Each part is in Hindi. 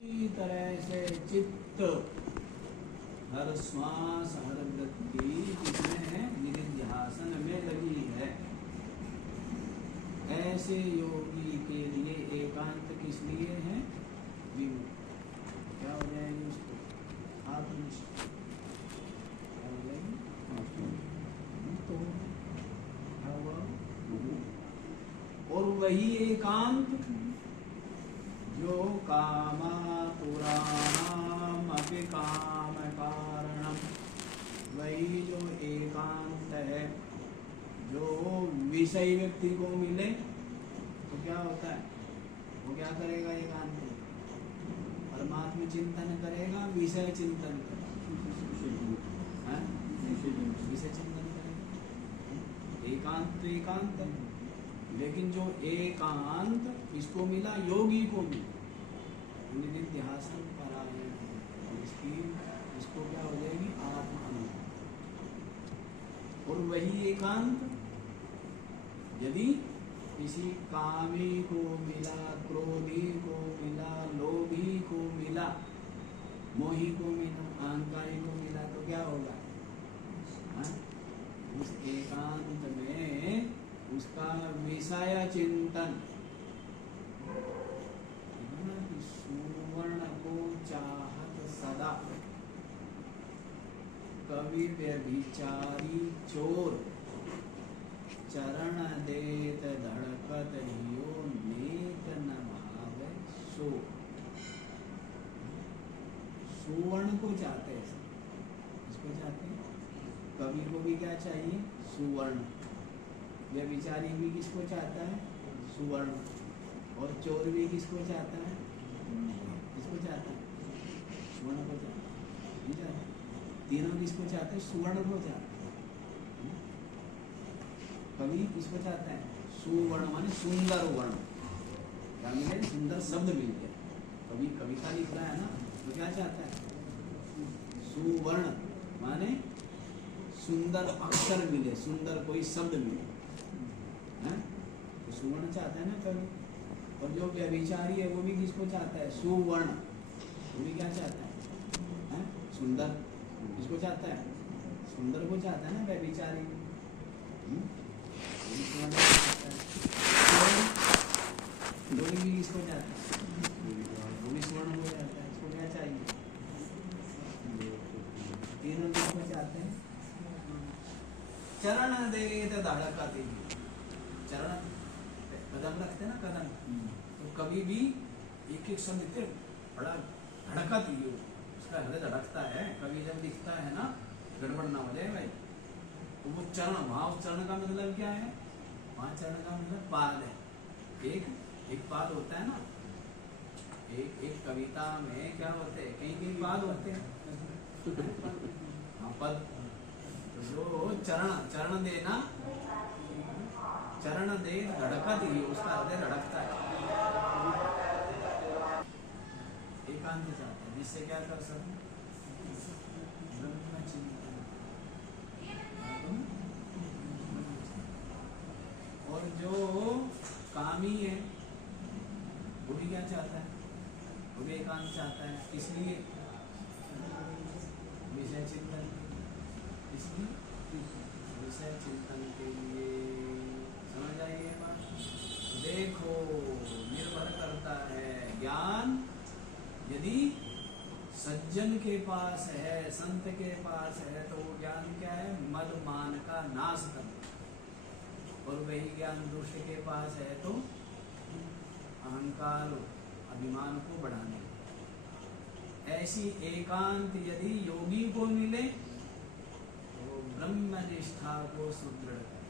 इसी तरह से चित्त हर श्वास हर वृत्ति किसमें है, निधिध्यासन में लगी है। ऐसे योगी के लिए एकांत किस लिए है, क्या हो जाएगी उसको, आत्मनिष्ठ क्या हो जाएगी, तो क्या हुआ। और वही एकांत जो कामा पुराणम अपि काम कारणम, वही जो एकांत है जो विषय व्यक्ति को मिले तो क्या होता है, वो क्या करेगा, एकांत परमात्मा चिंतन करेगा, विषय चिंतन करेगा, विषय चिंतन करेगा। एकांत तो एकांत है, लेकिन जो एकांत इसको मिला, योगी को मिला, निधिध्यासन परायण, इसको क्या हो जाएगी, आत्मा। और वही एकांत यदि किसी कामी को मिला, क्रोधी को मिला, लोभी को मिला, मोही को मिला, अहंकारी को मिला, तो क्या होगा, उस एकांत में उसका विषय चिंतन, सुवर्ण को चाहत सदा, कवि व्यभिचारी चोर, चरण देत धड़कत हियो, नेत न भावे सो। सुवर्ण को चाहते हैं, इसको चाहते हैं, कवि को भी क्या चाहिए, सुवर्ण। व्यभिचारी भी किसको चाहता है, सुवर्ण। और चोर भी किसको चाहता है, किसको चाहता है, सुवर्ण को चाहता है, नहीं चाहता। तीनों किसको चाहते हैं, सुवर्ण को चाहते हैं। कवि किसको चाहता है, सुवर्ण माने सुंदर वर्ण, क्या मिले, सुंदर शब्द मिल गया। कवि कविता लिख रहा है ना, तो क्या चाहता है, सुवर्ण माने सुंदर अक्षर मिले, सुंदर कोई शब्द मिले, तो सुवर्ण चाहता है ना कवि। और जो व्यभिचारी है वो भी किसको चाहता है, सुवर्ण, वो भी क्या चाहता है, सुंदर। किसको चाहता है, सुंदर को चाहता है ना व्यभिचारी, लोभी भी किसको चाहता है, वो भी सुवर्ण हो जाता है। इसको क्या चाहिए, तीनों किसको चाहते हैं, चरण देत धड़कते, चरण कदम रखते ना, कदम, तो कभी भी एक एक शब्द इतने बड़ा धड़का दिए, उसका हृदय धड़कता है। कभी जब दिखता है ना, गड़बड़ ना हो जाए भाई, तो वो चरण, वहां उस चरण का मतलब क्या है, वहां चरण का मतलब पाद है। एक पाद होता है ना, एक कविता में क्या होते हैं, कहीं कहीं पाद होते हैं, हाँ पद। तो जो चरण देना, चरण दे धड़का दी, उसका हृदय धड़कता है, एकांत चाहता है, जिससे क्या कर सकते, ब्रह्म चिंतन। और जो कामी है वो भी क्या चाहता है, वो भी एकांत चाहता है, इसलिए विषय चिंतन, इसलिए विषय चिंतन के लिए, समझ आइए बात। देखो, निर्भर करता है ज्ञान, यदि सज्जन के पास है, संत के पास है, तो वो ज्ञान क्या है, मद मान का नाश करना। और वही ज्ञान दुष्ट के पास है तो अहंकार अभिमान को बढ़ाने। ऐसी एकांत यदि योगी को मिले तो ब्रह्म निष्ठा को सुदृढ़ करे।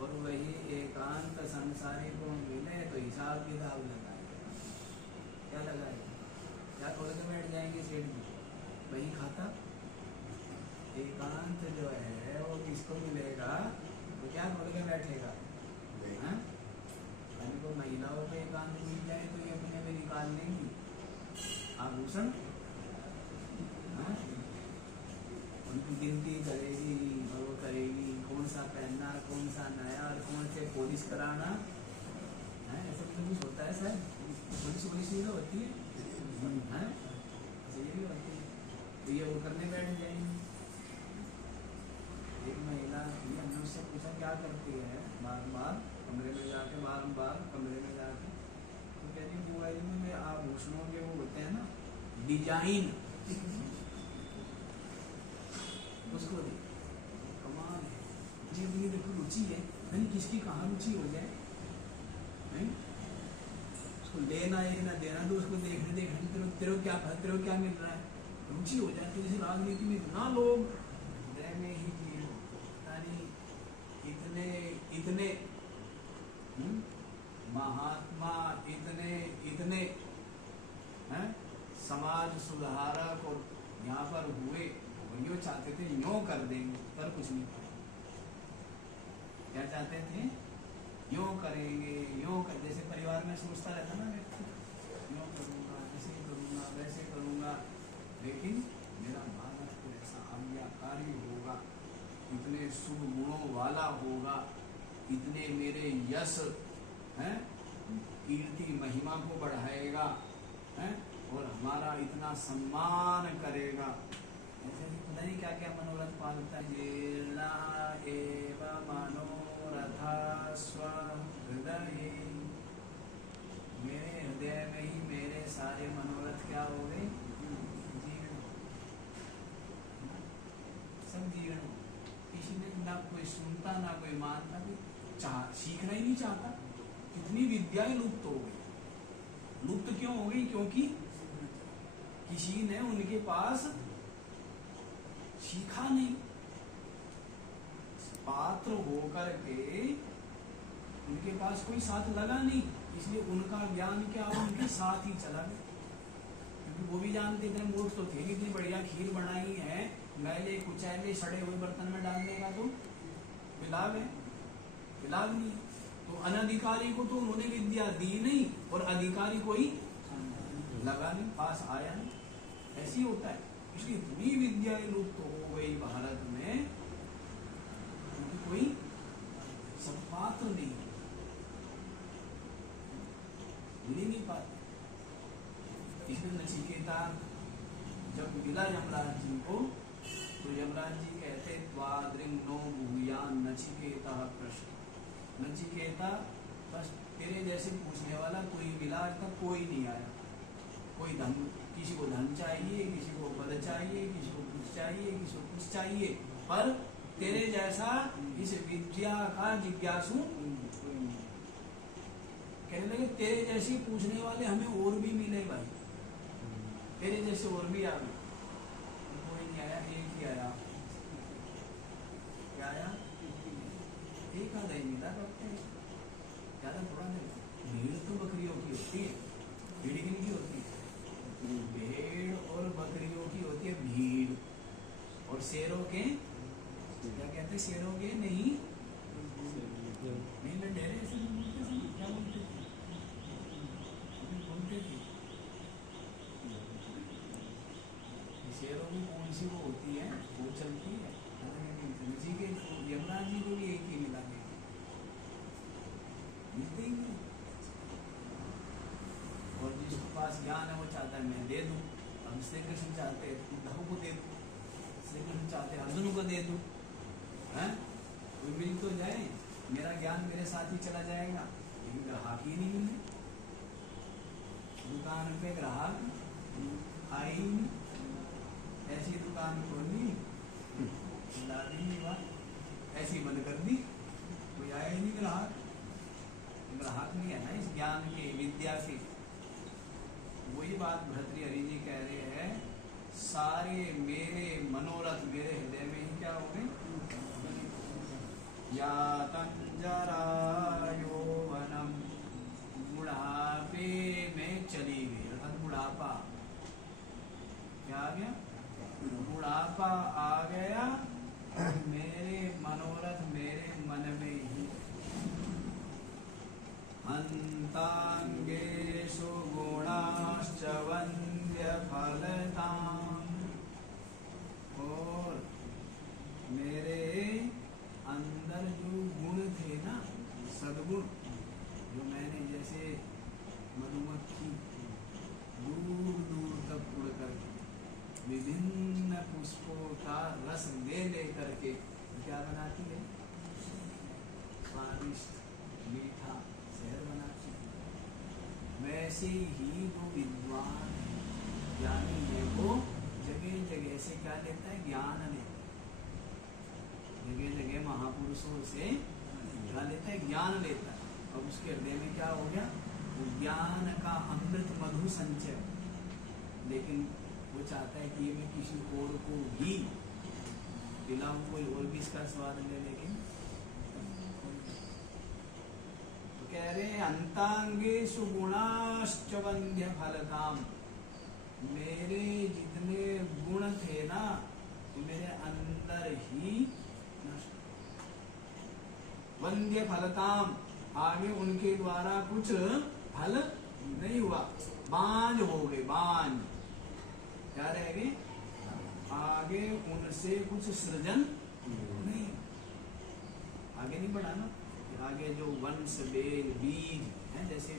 और वही एकांत संसारी को मिले तो हिसाब किताब लगाएगा, क्या लगाएगा, क्या खोल के बैठ जाएंगे सेठ में, वही खाता। एकांत जो है वो किसको मिलेगा, तो क्या खोल के बैठेगा, को महिलाओं को एकांत मिल जाए तो ये अपने में निकाल लेंगी आभूषण, उनकी गिनती करेगी और वो करेगी कौन सा पहनना, कौन सा नया, और कौन से पॉलिश कराना, ऐसा कुछ होता है सर, पुलिस नहीं होती है, डिजाइन उसको दे। कमाल है, मुझे अपनी देखो रुचि है, नहीं किसकी कहाँ रुचि हो जाए, नहीं उसको लेना एक ना देना दो, उसको देखने देखने तेरे को क्या मिल रहा है, रुचि हो जाए। तो जैसे राजनीति में इतना लोग हृदय में ही इतने इतने महात्मा, इतने हैं समाज सुधारक और यहाँ पर हुए, वो चाहते थे यूं कर देंगे, पर कुछ नहीं पाए। क्या चाहते थे, यूं करेंगे, यूं कर, जैसे परिवार में सोचता रहता ना व्यक्ति, यूं करूँगा, ऐसे करूँगा, वैसे करूँगा, लेकिन मेरा बालक तो ऐसा आज्ञाकारी होगा, इतने शुभ गुणों वाला होगा, इतने मेरे यश हैं, कीर्ति महिमा को बढ़ाएगा हैं, और हमारा इतना सम्मान करेगा। ऐसे पता नहीं क्या क्या मनोरथ पालता है। मनोरथा स्वहृदये, मेरे हृदय में ही मेरे सारे मनोरथ क्या हो गए, जीर्ण, सब जीर्ण। किसी ने ना कोई सुनता ना कोई मानता, कोई सीखना ही नहीं चाहता। कितनी विद्याएं लुप्त हो गई। लुप्त क्यों हो गई? क्योंकि किसी ने उनके पास सीखा नहीं। पात्र होकर के उनके पास कोई साथ लगा नहीं, इसलिए उनका ज्ञान क्या उनके साथ ही चला गया। क्योंकि वो भी जानते इतने मूर्ख तो थे, इतनी बढ़िया खीर बनाई है, मैले कुचैले सड़े हुए बर्तन में डालने का तो विलाप है, विलाप नहीं। तो अनधिकारी को तो उन्होंने विद्या दी नहीं, और अधिकारी कोई लगा नहीं, पास आया नहीं। ऐसी होता है। इसलिए इतनी विद्याएं लुप्त हो गई भारत में, क्योंकि कोई सत्पात्र नहीं, मिल नहीं पाते। इसलिए नचिकेता जब मिला यमराज जी को, तो यमराज जी कहते द्वाद्रिंगो भूयान नचिकेता प्रश्न। नचिकेता, बस तेरे जैसे पूछने वाला कोई मिला, आज तक कोई नहीं आया। कोई धन, किसी को धन चाहिए, किसी को पद चाहिए, किसी को कुछ चाहिए, किसी को कुछ चाहिए, पर तेरे जैसा इस विद्या का जिज्ञासु। कहने लगे तेरे जैसे पूछने वाले हमें और भी मिले भाई, तेरे जैसे और भी आ गए। कोई नहीं आया, एक ही आया। क्या आया? एक आधा ही मिला, ज्यादा थोड़ा नहीं। भीड़ तो बकरियों की होती है, भीड़ किनकी होती है? भेड़ और बकरियों की होती है भीड़। और शेरों के क्या कहते हैं? शेरों के नहीं लंडेरे, ऐसे क्या बोलते थे? शेरों की कौन सी वो होती है, वो चलती है जी के। यमराज जी को भी एक ही मिला के मिलते ही नहीं। और जिसके पास ज्ञान है वो चाहता है मैं दे दूं। अब श्री कृष्ण चाहते हैं उद्धव को दे दूं, श्री कृष्ण चाहते हैं अर्जुन को दे दूं, हैं? कोई मिल तो जाए, मेरा ज्ञान मेरे साथ ही चला जाएगा। लेकिन ग्राहक ही नहीं मिले, दुकान पे ग्राहक आई नहीं। ऐसी दुकान खोली, ऐसी बंद कर दी, कोई आया ही नहीं ग्राहक। ग्राहक नहीं है ना इस ज्ञान के, विद्या के। वही बात भर्तृहरि जी कह रहे हैं, सारे मेरे मनोरथ मेरे हृदय में ही क्या हो गए? या तंजरा यौवनम, बुढ़ापे में चली गई। अर्थात बुढ़ापा क्या आ गया? बुढ़ापा आ गया, मेरे मनोरथ मेरे मन में ही। अंतांगेषु गुणाश्च वन्द्य फलताम्, और मेरे अंदर जो गुण थे ना, सद्गुण, जो मैंने जैसे मधुमक्खी दूर दूर तक उड़ करके विभिन्न पुष्पों का रस ले करके क्या बनाती है? स्वादिष्ट मीठा शहर बनाती है। वैसे ही जो विद्वान ज्ञानी जैसे क्या लेता है, ज्ञान लेता है। जगह जगह महापुरुषों से क्या लेता है, ज्ञान लेता है। अब उसके हृदय में क्या हो गया, ज्ञान का अमृत मधु संचय। लेकिन वो चाहता है कि ये मैं किसी और को भी पिलाऊं, कोई और भी इसका स्वाद ले। लेकिन तो कह रहे अंतांगे सुगुणाश्च वंद्य फलताम, मेरे जितने गुण थे ना तो मेरे अंदर ही नष्ट। वंद्य फलताम, आगे उनके द्वारा कुछ फल नहीं हुआ, बांझ हो गए, बांझ। क्या रह गए, आगे उनसे कुछ सृजन नहीं, आगे नहीं बढ़ा ना। आगे जो वंश बेल बीज है, जैसे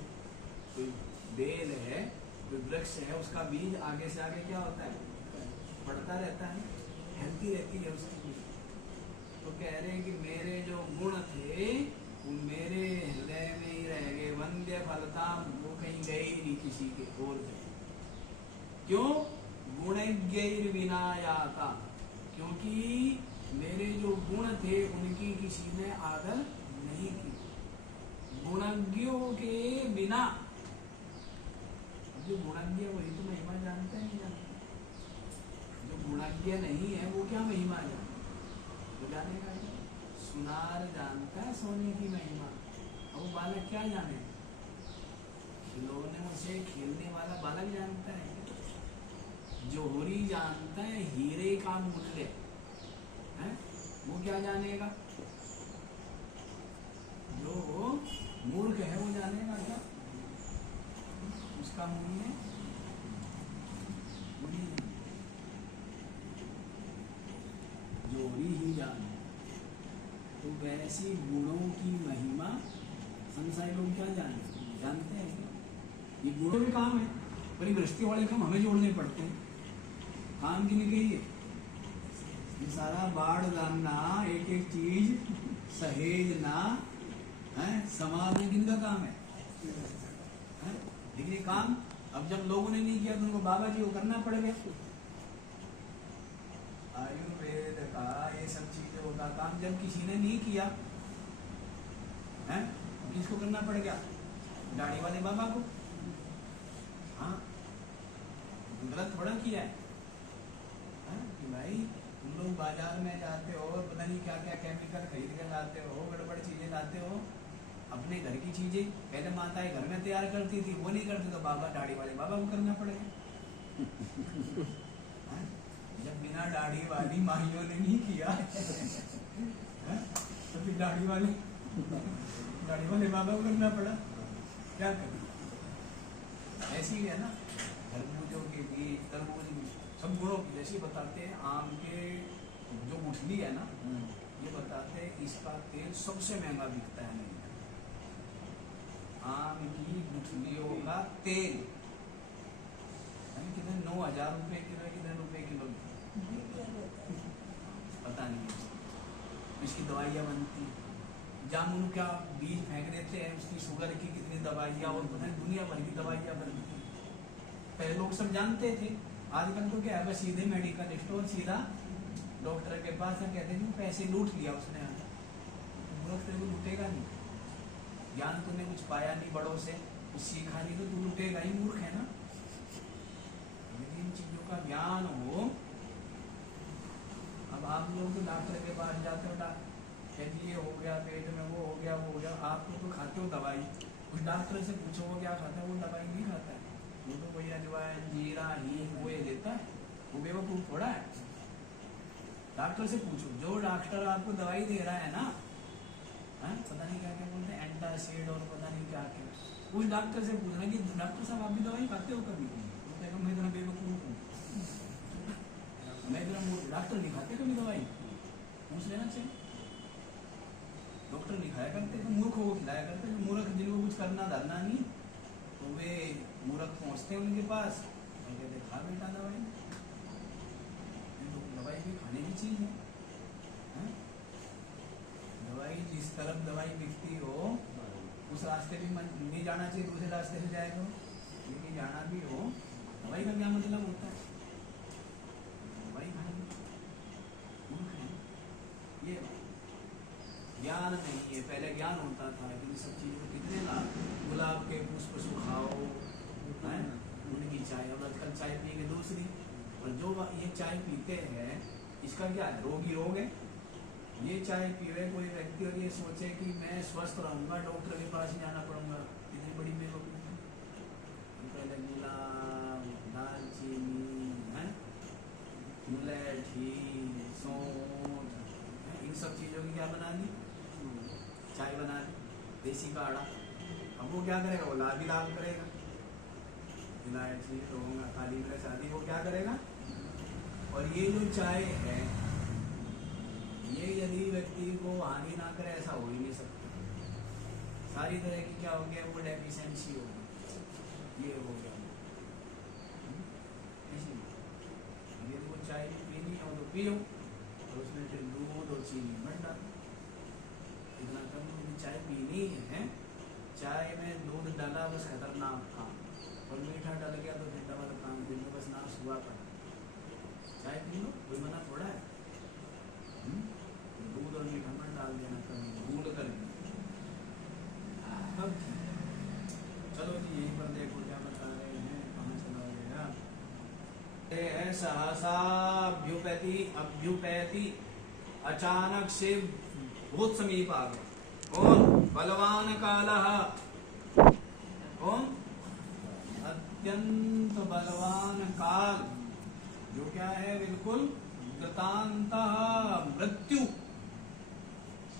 कोई बेल है, कोई वृक्ष है, उसका बीज आगे से आगे क्या होता है, बढ़ता रहता है, हेल्थी रहती है उसकी। तो कह रहे हैं कि मेरे जो गुण थे वो मेरे हृदय में ही रह गए, वंद्य फलता, वो कहीं गए ही नहीं किसी के और गए। क्यों, गुणज्ञैर विनायाता, क्योंकि मेरे जो गुण थे उनकी किसी ने आदर नहीं की। गुणज्ञों के बिना, जो गुणज्ञ वही तो महिमा जानते हैं, नहीं जानते। जो गुणज्ञ नहीं है वो क्या महिमा जानता, वो जानेगा। सुनार जानता है सोने की महिमा, और वो बालक क्या जाने, खिलौने से खेलने वाला बालक जानता है। जोहरी जानता है हीरे का मूल्य है, वो क्या जानेगा, जो मूर्ख है वो जानेगा क्या उसका मूल्य। जोहरी ही जाने। तो वैसी गुणों की महिमा संसारी लोग क्या जानते हैं। ये गुणों के काम है, पर गृहस्थी वाले काम हमें जोड़ने पड़ते हैं। काम की नहीं गई है, ये सारा बाढ़ डालना, एक एक चीज सहेजना है, समाज में किनका काम है? लेकिन ये काम अब जब लोगों ने नहीं किया तो उनको बाबा जी को करना पड़ गया। आयुर्वेद का ये सब चीजों का काम जब किसी ने नहीं किया है, किसको करना पड़ गया? दाढ़ी वाले बाबा को। हाँ, गलत थोड़ा किया है कि भाई तुम लोग बाजार में जाते हो, पता नहीं क्या क्या केमिकल खरीद कर लाते हो, गड़बड़ चीजें लाते हो। अपने घर की चीजें पहले माताएं घर में तैयार करती थी, वो नहीं करती तो बाबा दाढ़ी वाले बाबा को करना पड़ेगा। जब बिना दाढ़ी वाली माइयों ने नहीं किया तो फिर दाढ़ी वाले बाबा को करना पड़ा। क्या करें, ऐसी ही है ना। तरबूजों के बीज, तरबूज सब गुणों की, जैसे बताते हैं आम के जो गुठली है ना, ये बताते हैं इसका तेल सबसे महंगा बिकता है। नहीं, आम की गुठलियों का तेल कितने 9,000 रुपए किलो, कितने रुपए किलो पता नहीं। इसकी दवाइयाँ बनती, जामुन का बीज फेंक देते हैं, उसकी शुगर की कितनी दवाइयाँ, और पता नहीं दुनिया भर की दवाइयाँ बनती। पहले लोग सब जानते थे, आजकल तो क्या है, बस सीधे मेडिकल स्टोर, सीधा डॉक्टर के पास, कहते हैं पैसे लूट लिया उसने। मूर्ख तेरे को लूटेगा नहीं, ज्ञान तूने कुछ पाया नहीं बड़ों से, कुछ सीखा नहीं, तो तू लूटेगा ही, मूर्ख है ना। इन चीजों का ज्ञान हो। अब आप लोग तो डॉक्टर के पास जाते हो, ये हो गया पेट में, वो हो गया, वो हो गया, आप तो खाते हो दवाई। उस डॉक्टर से पूछो वो क्या खाता है, वो दवाई नहीं खाता है, वो तो कोई अजवाइन जीरा हींग वो ये देता है, वो बेवकूफ थोड़ा है। डॉक्टर से पूछो, जो डॉक्टर आपको दवाई दे रहा है ना, पता नहीं क्या क्या बोलते हैं, एंटासिड और पता नहीं क्या क्या, उस डॉक्टर से पूछना कि डॉक्टर साहब आप भी दवाई खाते हो कभी? मैं इतना बेवकूफ हूँ, मैं इतना डॉक्टर नहीं खाते कभी दवाई? पूछ लेना चाहिए। डॉक्टर नहीं खाया करते तो मूर्ख को खिलाया करते। तो मूर्ख जिनको कुछ करना धरना नहीं, तो वे मूर्ख पहुँचते हैं उनके पास, कहते खा बेटा दवाई। दवाई भी खाने की चीज है। दवाई जिस तरफ दवाई बिकती हो उस रास्ते भी नहीं जाना चाहिए, दूसरे रास्ते से जाएगा। लेकिन जाना भी हो, दवाई का क्या मतलब होता है? दवाई ज्ञान नहीं है, पहले ज्ञान होता था इन सब चीज़ों को कितने लाभ, गुलाब के पुष्प सुखाओ हैं उनकी चाय, और आजकल चाय पिएंगे दूसरी, और जो ये चाय पीते हैं इसका क्या है, रोगी रोग है। ये चाय पीवे कोई व्यक्ति और ये सोचे कि मैं स्वस्थ रहूंगा, डॉक्टर के पास ही जाना पड़ूंगा, इतनी बड़ी बेवकूफ़ी है। पहले गुलाब, दालचीनी है, मुलैठी, सौंठ, इन सब चीज़ों की क्या बना दी, चाय बना दी, देसी काढ़ा। अब वो क्या करेगा, वो लाभ ही लाभ करेगा, इलायची, लौंग, काली मिर्च आदि, वो क्या करेगा। और ये जो चाय है ये यदि व्यक्ति को हानि ना करे ऐसा हो ही नहीं सकता। सारी तरह की क्या हो गया, वो डेफिशिएंसी हो गई, ये हो गया। ये वो चाय पीनी हो तो पियो, और उसमें फिर दूध और चीनी मत डालो, इतना कम चाय पीनी है। चाय में दूध डाला बस खतरनाक काम, और मीठा डाल गया तो फिर डबल काम, दिन में बस नाश हुआ पड़ा। चाय पी लो, कोई मना थोड़ा है। दूध और मीठा मत डाल देना, कभी गूंद कर तब चलो जी, यहीं पर देखो क्या बता रहे हैं, कहाँ चला गया। सहसाभ्युपैति अभ्युपैति, अचानक से बहुत समीप आ गया। कौन, बलवान कालः, कौन, अत्यंत बलवान काल, जो क्या है बिल्कुल कृतांतः, मृत्यु,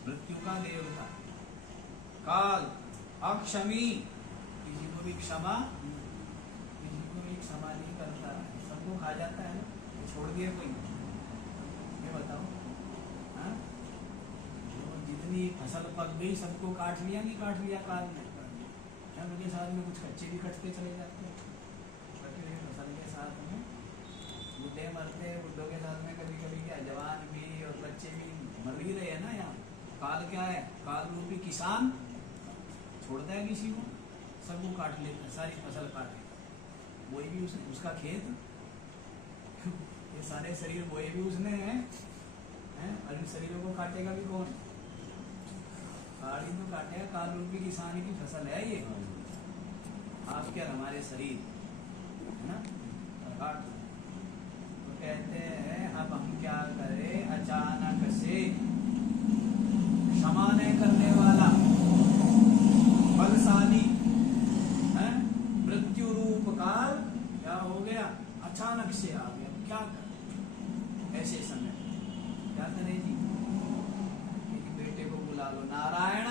मृत्यु का देवता काल, अक्षमी, किसी को भी क्षमा, किसी को भी क्षमा नहीं करता है, सबको खा जाता है ना, छोड़ दिया कोई, ये बताओ। हाँ, जितनी फसल पक गई सबको काट लिया, नहीं काट लिया काल ने, उनके साथ में कुछ कच्चे भी कटते चले जाते हैं, कटी हुई फसल के साथ में बुढ़े मरते, बुढ़ों के साथ में कभी कभी क्या जवान भी और बच्चे भी मर ही रहे हैं ना। यहाँ काल क्या है, काल रूपी किसान छोड़ता है किसी को, सबको काट लेता है, सारी फसल काट लेता, वही भी उसने, उसका खेत ये सारे शरीर वही भी उसने हैं, और इन शरीरों को काटेगा भी कौन, काल ही तो काटेगा, काल रूपी किसान की फसल है ये। आप क्या, हमारे शरीर है ना, काट। तो कहते हैं अब हम क्या करें, अचानक से क्षमा नहीं करने वाला बलशाली है मृत्यु रूप काल क्या हो गया, अचानक से आ गया। क्या कर, ऐसे समय क्या करें जी, कि बेटे को बुला लो, नारायण,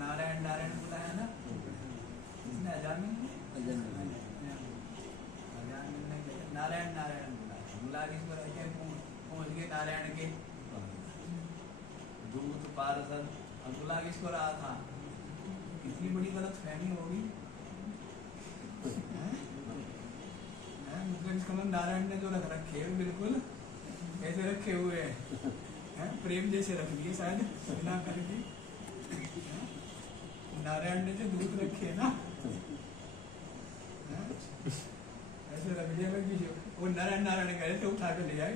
नारायण नारायण बुलाया ना, इसने अजामिल नारायण नारायण बुला के पहुंच गए नारायण के दूत पार्षद, अब बुला किसको रहा था, इतनी बड़ी गलत फहमी होगी, मतलब इसका मतलब नारायण ने जो रख रखे हैं बिल्कुल ऐसे रखे हुए हैं, प्रेम जैसे रख दिए शायद बिना करके, नारायण ने जो दूत रखे ना ऐसे रख दिया, वो नारायण नारायण कह रहे थे, उठा के ले जाए,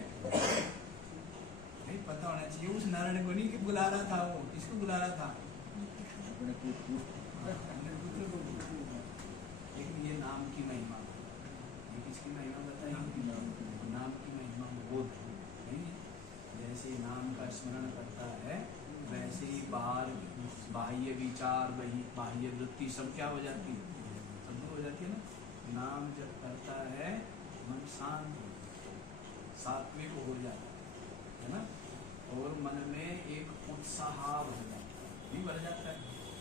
नहीं पता होना चाहिए उस नारायण को नहीं कि बुला रहा था, वो किसको बुला रहा था, लेकिन ये नाम की महिमा, ये किसकी महिमा बताइए, नाम की महिमा बहुत नहीं, जैसे नाम का स्मरण करता है वैसे ही बाह्य विचार, बाह्य वृत्ति सब क्या हो जाती है, सब हो जाती है ना। नाम जब करता है मन शांत, सात्विक हो जाता है ना, और मन में एक उत्साह भर जाता है, भी भर जाता है।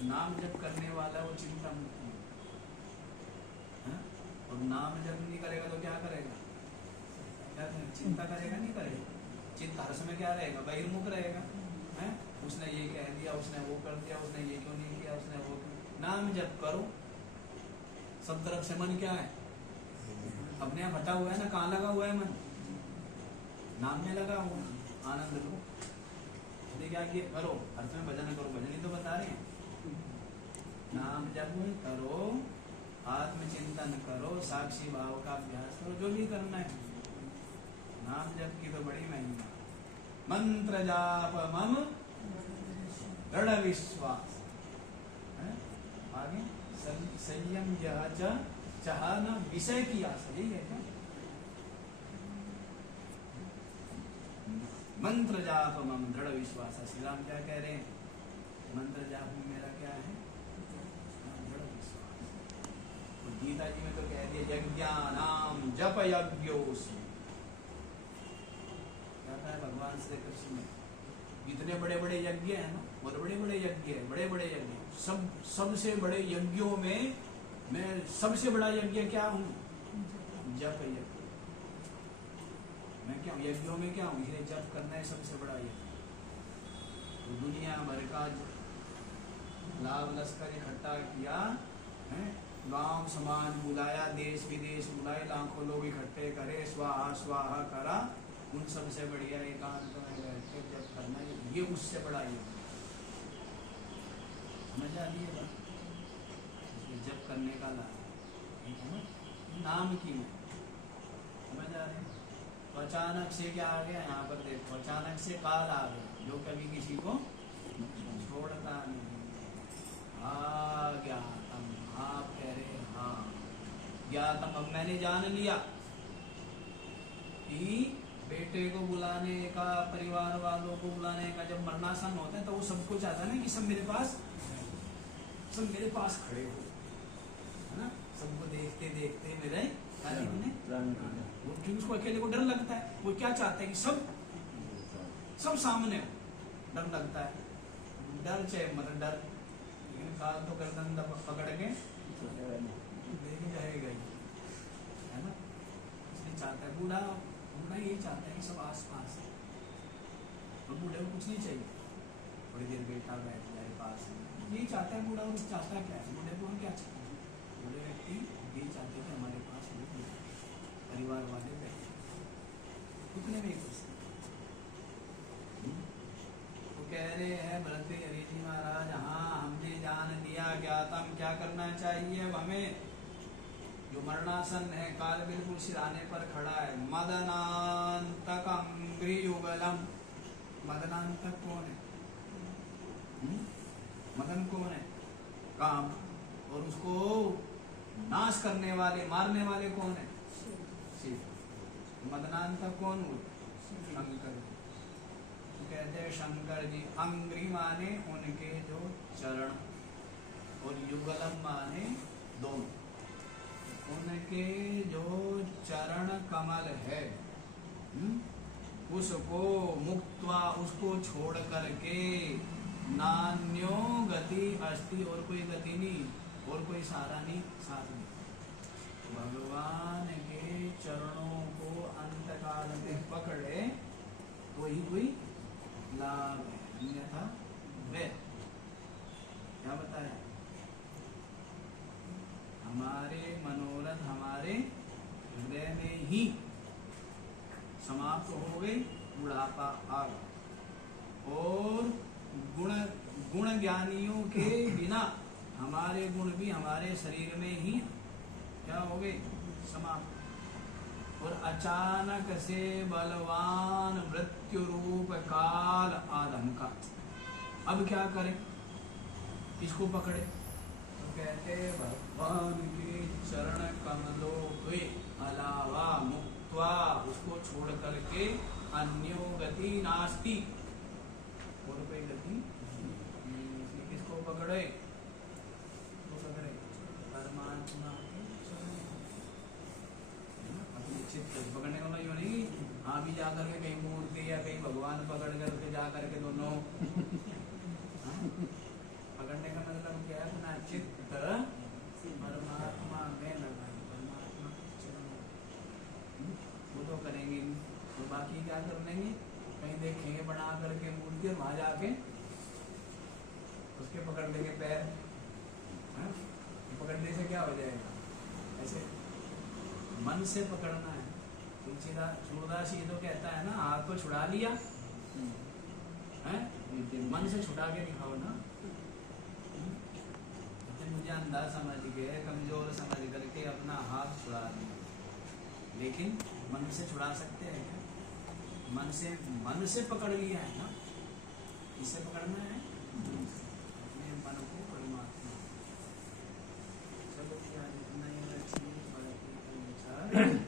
नाम जब करने वाला वो चिंता मुक्ति है, और नाम जब नहीं करेगा तो क्या करेगा, क्या करेगा, चिंता करेगा, नहीं करेगा, चिंता हर समय क्या रहेगा, बहिर्मुख रहेगा, है उसने ये कह दिया, उसने वो कर दिया, उसने ये क्यों नहीं किया, उसने वो क्यों। नाम जब करो सब तरफ से मन क्या है, अपने आप हटा हुआ है ना, कहाँ लगा हुआ है मन, नाम में लगा हुआ, आनंद लो, इसलिए क्या किए, करो हर समय भजन करो, भजन ही तो बता रहे हैं, नाम जप करो, आत्मचिंतन करो, साक्षी भाव का अभ्यास करो, जो भी करना है, नाम जप की तो बड़ी महिमा, मंत्र जाप मम दृढ़ विश्वास है? आगे संयम यह चाहना विषय की आशा, यही है क्या? मंत्र जाप मम दृढ़ विश्वास। श्री राम क्या कह रहे हैं? मंत्र जाप में मेरा क्या है? दृढ़ विश्वास। और गीता जी में तो कह दिया यज्ञानाम जप यज्ञोऽसि। क्या कहा है भगवान श्री कृष्ण ने? इतने बड़े बड़े यज्ञ है ना, बहुत बड़े बड़े यज्ञ है, बड़े बड़े यज्ञ, सबसे बड़े यज्ञों में मैं सबसे बड़ा यज्ञ क्या हूँ? जप यज्ञ। मैं क्या हूँ? यज्ञों में क्या हूँ? इसे जप करना है सबसे बड़ा यज्ञ। तो दुनिया भर का लाभ लश्कर इकट्ठा किया है, गांव समाज बुलाया, देश विदेश बुलाए, लाखों लोग इकट्ठे करे, स्वाहा स्वाहा करा, उन सबसे बढ़िया एकांत में बैठ के जप करना है, ये उससे बड़ा यज्ञ। समझ आ रही है? जप करने का लाभ नाम की में समझ आ रहे हैं? तो अचानक से क्या आ गया यहाँ पर देखो, अचानक से काल आ गया जो कभी किसी को छोड़ता नहीं। ज्ञातम, आप कह रहे हाँ ज्ञातम, अब मैंने जान लिया कि बेटे को बुलाने का, परिवार वालों को बुलाने का जब मरणासन होता है तो वो सबको चाहता है ना कि सब मेरे पास खड़े हो, है ना? सबको देखते देखते मेरे क्योंकि उसको अकेले को डर लगता है, वो क्या चाहता है कि सब सामने हो, डर लगता है। डर चाहे मत डर, लेकिन काल तो गर्दन पकड़ के लेके जाएगा ही, है ना? इसलिए चाहता है बूढ़ा यही चाहता है कि सब आस पास है, और बूढ़े को कुछ नहीं चाहिए, थोड़ी देर बेटा बैठ जाए पास में, यही चाहता है बूढ़ा। और चाहता क्या है बूढ़े को? क्या चाहता है बूढ़े व्यक्ति? यही चाहते हैं कि हमारे पास परिवार वाले बैठे, उतने में कुछ तो कह रहे हैं भरत हरि जी महाराज, हाँ हमने जान लिया ज्ञातम, क्या करना चाहिए अब हमें? जो मरणासन है, काल बिल्कुल सिराने पर खड़ा है, मदनांतक अंग्रियुगलम। मदनांतक कौन है? मदन कौन है? काम। और उसको नाश करने वाले, मारने वाले कौन है? शिव। मदनांतक कौन हुए? शंकर। तो कहते हैं शंकर जी, अंग्री माने उनके जो चरण, और युगलम माने दोनों, उनके जो चरण कमल है, उसको मुक्त्वा, उसको छोड़ करके, नान्यो गति अस्ति, और कोई गति नहीं, और कोई सहारा नहीं, साथ नहीं। भगवान के चरणों को अंतकाल में पकड़े वही कोई लाभ है, अन्यथा वे क्या बताया? हमारे मनोरथ हमारे हृदय में ही समाप्त हो गई, बुढ़ापा आ गया, और गुण ज्ञानियों के बिना हमारे गुण भी हमारे शरीर में ही क्या हो गए? समाप्त। और अचानक से बलवान मृत्यु रूप काल आदम का, अब क्या करें? इसको पकड़े तो कहते भगवान के चरण कमलों के अलावा मुक्त्वा, उसको छोड़ करके, अन्यो गति नास्ति, और कोई गति नहीं। किसको पकड़े? तो पकड़े परमात्मा के चरण। अपने चित्त पकड़ने वाला यो नहीं, हाँ भी जाकर के कहीं मूर्ति या कहीं भगवान पकड़ करके जा करके दोनों पकड़ने का मतलब क्या है? अपना चित्त परमात्मा में लगाए, परमात्मा के चरण। वो तो करेंगे, तो बाकी क्या कर लेंगे? कहीं देखेंगे बना करके मूर्ति, और वहां जाके उसके पकड़ लेंगे पैर, पकड़ने से क्या हो जाएगा? ऐसे मन से पकड़ना है। सूरदास ये तो कहता है ना, हाथ को छुड़ा लिया है, मन से छुड़ा के दिखाओ ना। मुझे अंधा समझ के, कमजोर समझ करके अपना हाथ छुड़ा दिया, लेकिन मन से छुड़ा सकते हैं क्या? मन से पकड़ लिया है ना, इसे पकड़ना है अपने मन को परमात्मा। चलो यार इतना ही रखिए, बाकी का विचार